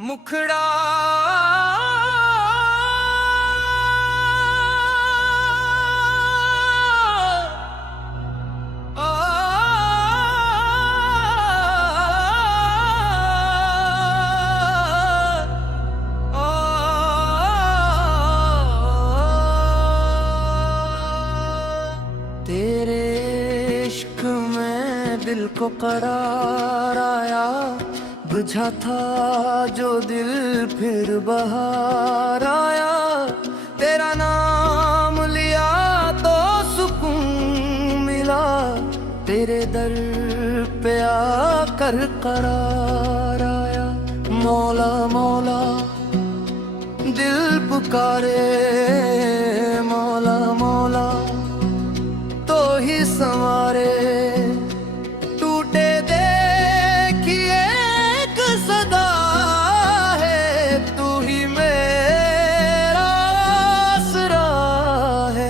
मुखड़ा तेरे इश्क में दिल को करार आया, बुझा था जो दिल फिर बहार आया। तेरा नाम लिया तो सुकून मिला, तेरे दर पे आकर करार आया। मौला मौला दिल पुकारे, मौला मौला तो ही संवारे। टूटे देखिए एक सदा है, तू ही मेरा आसरा है।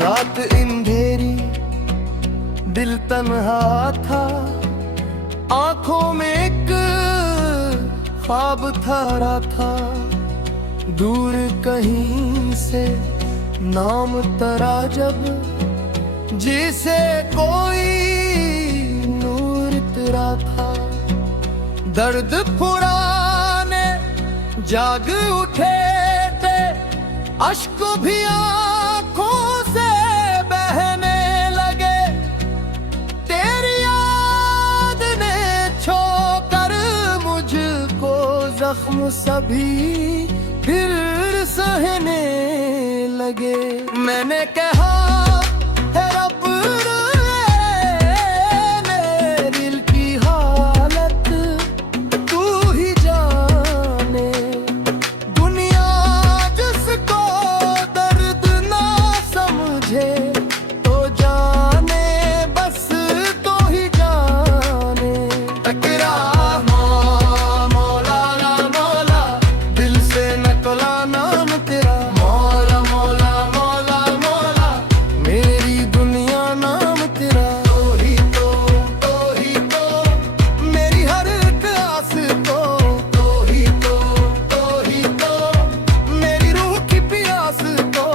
रात अंधेरी दिल तन्हा था, आंखों में एक ख्वाब थारा था। दूर कहीं से नाम तरा जब, जिसे कोई नूर तेरा था। दर्द पुराने जाग उठे थे, अश्क भी आंखों से बहने लगे। तेरी याद ने छोकर मुझको जख्म सभी फिर सहने लगे। मैंने कहा है रब ने दिल की हालत तू ही जाने। दुनिया जिसको दर्द ना समझे तो जाने, बस तो ही जाने। टकरा मौला ना मौला, दिल से नकला नाम तेरा। मौला मौला मौला मौला, मेरी दुनिया नाम तेरा। तो ही तो मेरी हर एक आस तो ही तो मेरी रूह की प्यास को।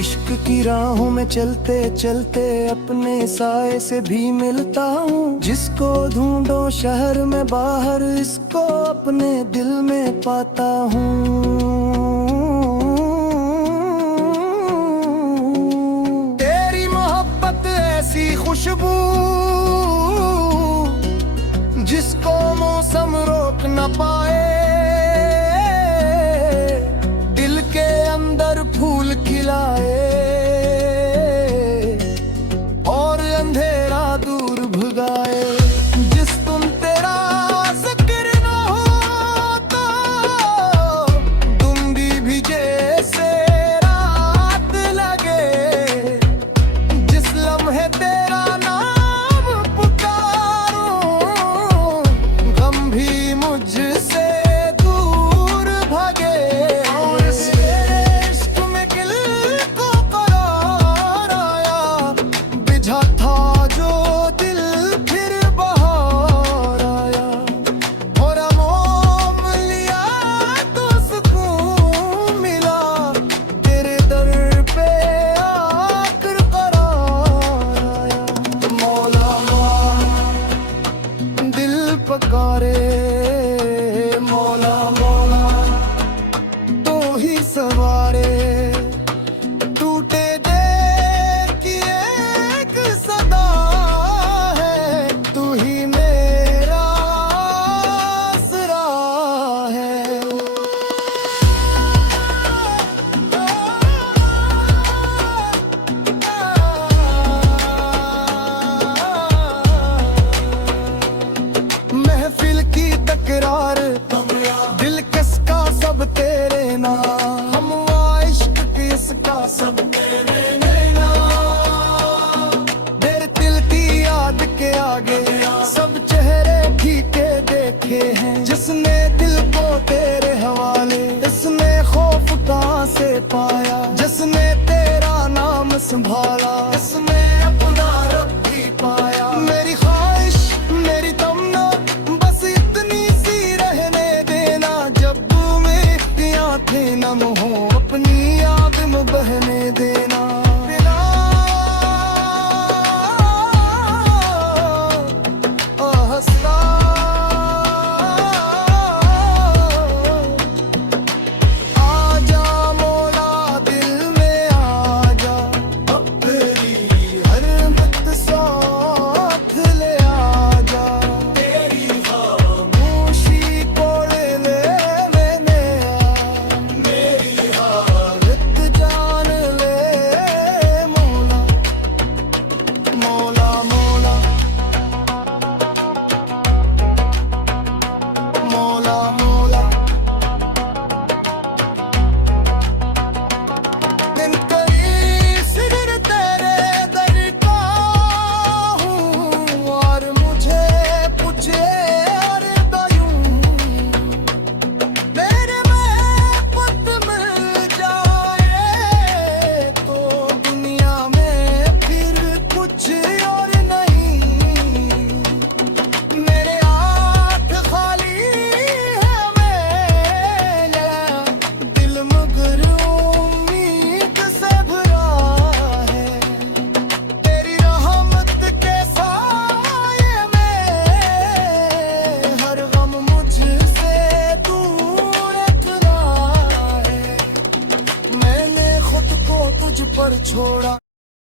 इश्क की राहों में चलते चलते अपने साए से भी मिलता हूँ। जिसको ढूंढो शहर में बाहर, इसको अपने दिल में पाता हूँ। तेरी मोहब्बत ऐसी खुशबू, जिसको मौसम रोक न पाए। दिल के अंदर फूल खिलाए और अंधेरा दूर भगाए। जिस तुम तेरा जिक्र न हो तो धुंधी भी जैसे रात लगे। जिस लम्हे तेरा नाम पुकारूं, गम भी मुझसे संभाला